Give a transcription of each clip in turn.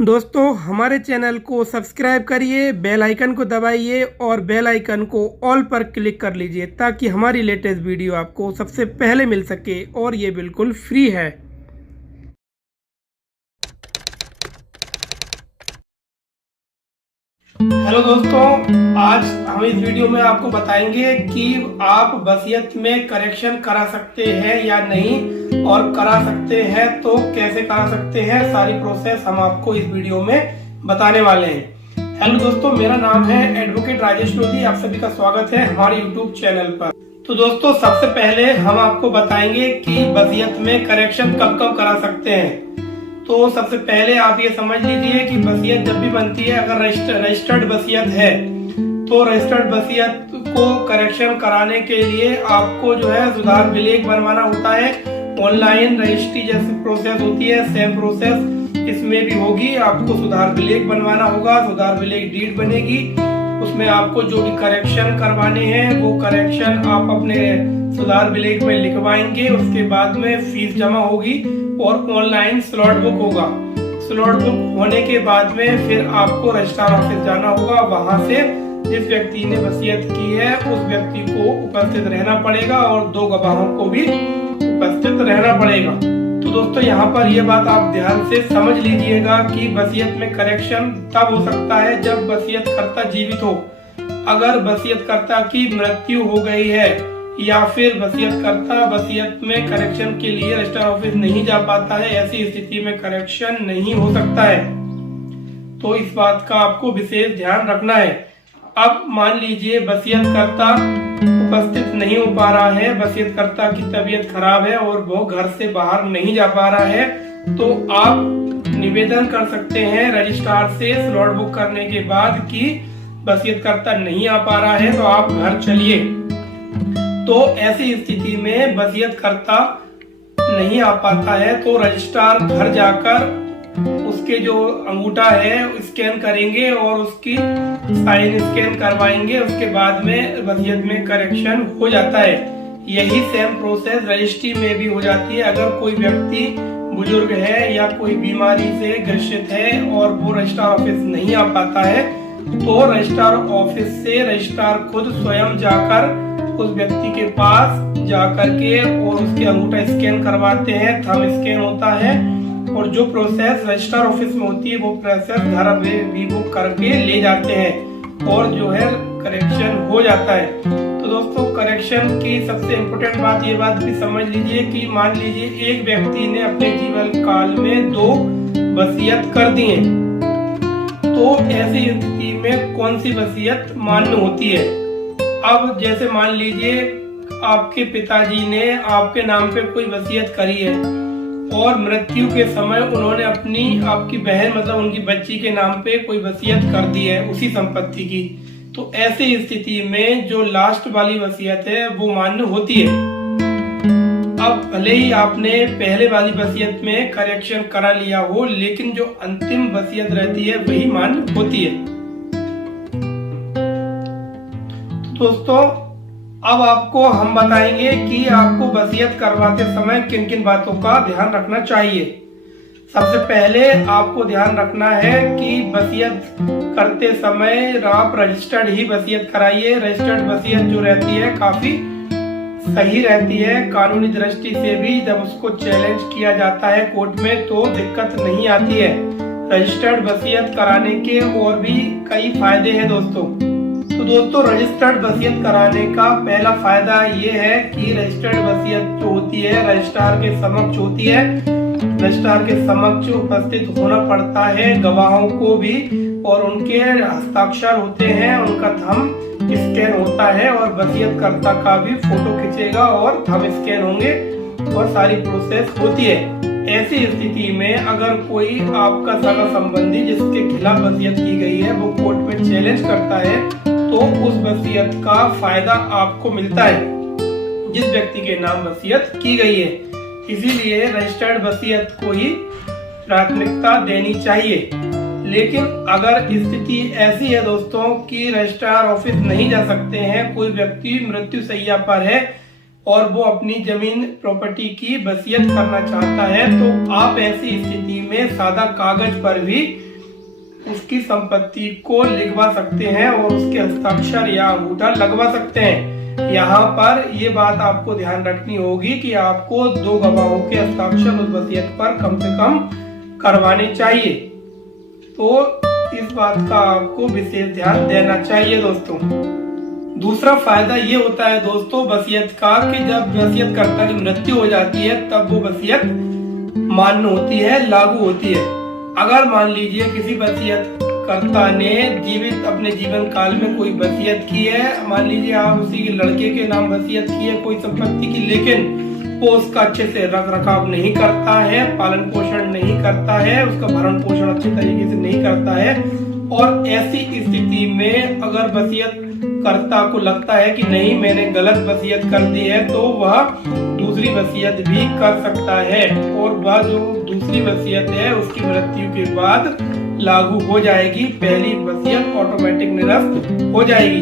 दोस्तों हमारे चैनल को सब्सक्राइब करिए, बेल आइकन को दबाइए और बेल आइकन को ऑल पर क्लिक कर लीजिए ताकि हमारी लेटेस्ट वीडियो आपको सबसे पहले मिल सके और ये बिल्कुल फ्री है। हेलो दोस्तों, आज हम इस वीडियो में आपको बताएंगे कि आप वसीयत में करेक्शन करा सकते हैं या नहीं, और करा सकते हैं तो कैसे करा सकते हैं। सारी प्रोसेस हम आपको इस वीडियो में बताने वाले हैं। हेलो दोस्तों, मेरा नाम है एडवोकेट राजेश लोधी। आप सभी का स्वागत है हमारे यूट्यूब चैनल पर। तो दोस्तों, सबसे पहले हम आपको बताएंगे कि वसीयत में करेक्शन कब कब करा सकते हैं। तो सबसे पहले आप ये समझ लीजिए कि वसीयत जब भी बनती है, अगर रजिस्टर्ड वसीयत है तो रजिस्टर्ड वसीयत को करेक्शन कराने के लिए आपको जो है सुधार विलेख बनवाना होता है। ऑनलाइन रजिस्ट्री जैसी प्रोसेस होती है, सेम प्रोसेस इसमें भी होगी। आपको सुधार विलेख बनवाना होगा, सुधार विलेख डीड बनेगी। उसमें आपको जो भी करेक्शन करवाने हैं वो करेक्शन आप अपने सुधार विलेख में लिखवाएंगे। उसके बाद में फीस जमा होगी और ऑनलाइन स्लॉट बुक होगा। स्लॉट बुक होने के बाद में फिर आपको रजिस्ट्रार ऑफिस जाना होगा। वहां से जिस व्यक्ति ने वसीयत की है उस व्यक्ति को उपस्थित रहना पड़ेगा और 2 गवाहों को भी उपस्थित रहना पड़ेगा। तो दोस्तों, यहाँ पर यह बात आप ध्यान से समझ लीजिएगा कि वसीयत में करेक्शन तब हो सकता है जब वसीयतकर्ता जीवित हो। अगर वसीयतकर्ता की मृत्यु हो गई है या फिर वसीयतकर्ता वसीयत में करेक्शन के लिए रजिस्ट्रार ऑफिस नहीं जा पाता है, ऐसी स्थिति में करेक्शन नहीं हो सकता है। तो इस बात का आपको विशेष ध्यान रखना है। अब मान लीजिए वसीयतकर्ता उपस्थित नहीं हो पा रहा है, वसीयतकर्ता की तबीयत खराब है और वो घर से बाहर नहीं जा पा रहा है, तो आप निवेदन कर सकते हैं रजिस्ट्रार से स्लॉट बुक करने के बाद कि वसीयतकर्ता नहीं आ पा रहा है तो आप घर चलिए। तो ऐसी स्थिति में वसीयतकर्ता नहीं आ पाता है तो रजिस्ट्रार घर जाकर उसके जो अंगूठा है स्कैन करेंगे और उसकी साइन स्कैन करवाएंगे। उसके बाद में वसीयत में करेक्शन हो जाता है। यही सेम प्रोसेस रजिस्ट्री में भी हो जाती है। अगर कोई व्यक्ति बुजुर्ग है या कोई बीमारी से ग्रसित है और वो रजिस्ट्रार ऑफिस नहीं आ पाता है तो रजिस्ट्रार ऑफिस से रजिस्ट्रार खुद स्वयं जाकर उस व्यक्ति के पास जाकर के और उसके अंगूठा स्कैन करवाते हैं, थंब स्कैन होता है, और जो प्रोसेस रजिस्ट्रार ऑफिस में होती है वो प्रोसेस घर भी बुक करके ले जाते हैं और जो है करेक्शन हो जाता है। तो दोस्तों, करेक्शन की सबसे इम्पोर्टेंट बात ये बात भी समझ लीजिए कि मान लीजिए एक व्यक्ति ने अपने जीवन काल में 2 वसीयत कर दिए, तो ऐसी स्थिति में कौन सी वसीयत मान्य होती है। अब जैसे मान लीजिए आपके पिताजी ने आपके नाम पे कोई वसीयत करी है और मृत्यु के समय उन्होंने आपकी बहन मतलब उनकी बच्ची के नाम पे कोई वसीयत कर दी है उसी संपत्ति की, तो ऐसी स्थिति में जो लास्ट वाली वसीयत है वो मान्य होती है। अब भले ही आपने पहले वाली वसीयत में करेक्शन करा लिया हो, लेकिन जो अंतिम वसीयत रहती है वही मान्य होती है। दोस्तों, अब आपको हम बताएंगे कि आपको वसीयत करवाते समय किन किन बातों का ध्यान रखना चाहिए। सबसे पहले आपको ध्यान रखना है कि वसीयत करते समय आप रजिस्टर्ड ही वसीयत कराइए। रजिस्टर्ड वसीयत जो रहती है काफी सही रहती है। कानूनी दृष्टि से भी जब उसको चैलेंज किया जाता है कोर्ट में तो दिक्कत नहीं आती है। रजिस्टर्ड वसीयत कराने के और भी कई फायदे हैं दोस्तों। तो दोस्तों, रजिस्टर्ड वसीयत कराने का पहला फायदा ये है कि रजिस्टर्ड वसीयत जो होती है रजिस्ट्रार के समक्ष होती है। रजिस्ट्रार के समक्ष उपस्थित होना पड़ता है गवाहों को भी, और उनके हस्ताक्षर होते हैं, उनका थंब स्कैन होता है और वसीयतकर्ता का भी फोटो खींचेगा और थंब स्कैन होंगे और सारी प्रोसेस होती है। ऐसी स्थिति में अगर कोई आपका सगा संबंधी जिसके खिलाफ वसीयत की गई है वो कोर्ट में चैलेंज करता है तो उस वसीयत का फायदा आपको मिलता है जिस व्यक्ति के नाम वसीयत की गई है। इसीलिए रजिस्टर्ड वसीयत को ही प्राथमिकता देनी चाहिए। लेकिन अगर स्थिति ऐसी है दोस्तों कि रजिस्ट्रार ऑफिस नहीं जा सकते हैं, कोई व्यक्ति मृत्यु शैय्या पर है और वो अपनी जमीन प्रॉपर्टी की वसीयत करना चाहता है, तो आप ऐसी स्थिति में सादा कागज पर भी उसकी संपत्ति को लिखवा सकते हैं और उसके हस्ताक्षर या अंगूठा लगवा सकते हैं। यहाँ पर ये बात आपको ध्यान रखनी होगी कि आपको 2 गवाहों के हस्ताक्षर उस वसीयत पर कम से कम करवाने चाहिए। तो इस बात का आपको विशेष ध्यान देना चाहिए दोस्तों। दूसरा फायदा ये होता है दोस्तों वसीयत का कि जब वसीयतकर्ता की मृत्यु हो जाती है तब वो वसीयत मान्य होती है, लागू होती है। अगर मान लीजिए किसी वसीयतकर्ता ने अपने जीवन काल में कोई वसीयत की है, मान लीजिए आप उसी के लड़के के नाम वसीयत की है कोई संपत्ति की, लेकिन वो उसका अच्छे से रख रखाव नहीं करता है, पालन पोषण नहीं करता है, उसका भरण पोषण अच्छे तरीके से नहीं करता है, और ऐसी स्थिति में अगर वसीयतकर्ता को लगता है कि नहीं मैंने गलत वसीयत कर दी है, तो वह दूसरी वसीयत भी कर सकता है और वह जो दूसरी वसीयत है उसकी मृत्यु के बाद लागू हो जाएगी, पहली वसीयत ऑटोमेटिक निरस्त हो जाएगी।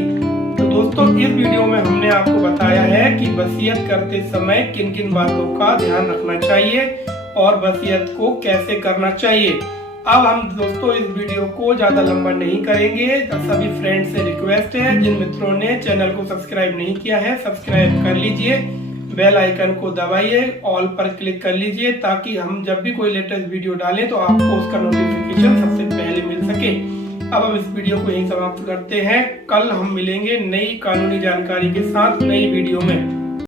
तो दोस्तों इस वीडियो में हमने आपको बताया है कि वसीयत करते समय किन किन बातों का ध्यान रखना चाहिए और वसीयत को कैसे करना चाहिए। अब हम दोस्तों इस वीडियो को ज्यादा लंबा नहीं करेंगे। सभी फ्रेंड्स से रिक्वेस्ट है, जिन मित्रों ने चैनल को सब्सक्राइब नहीं किया है सब्सक्राइब कर लीजिए, बेल आइकन को दबाइए, ऑल पर क्लिक कर लीजिए ताकि हम जब भी कोई लेटेस्ट वीडियो डालें तो आपको उसका नोटिफिकेशन सबसे पहले मिल सके। अब हम इस वीडियो को यहीं समाप्त करते हैं। कल हम मिलेंगे नई कानूनी जानकारी के साथ नई वीडियो में।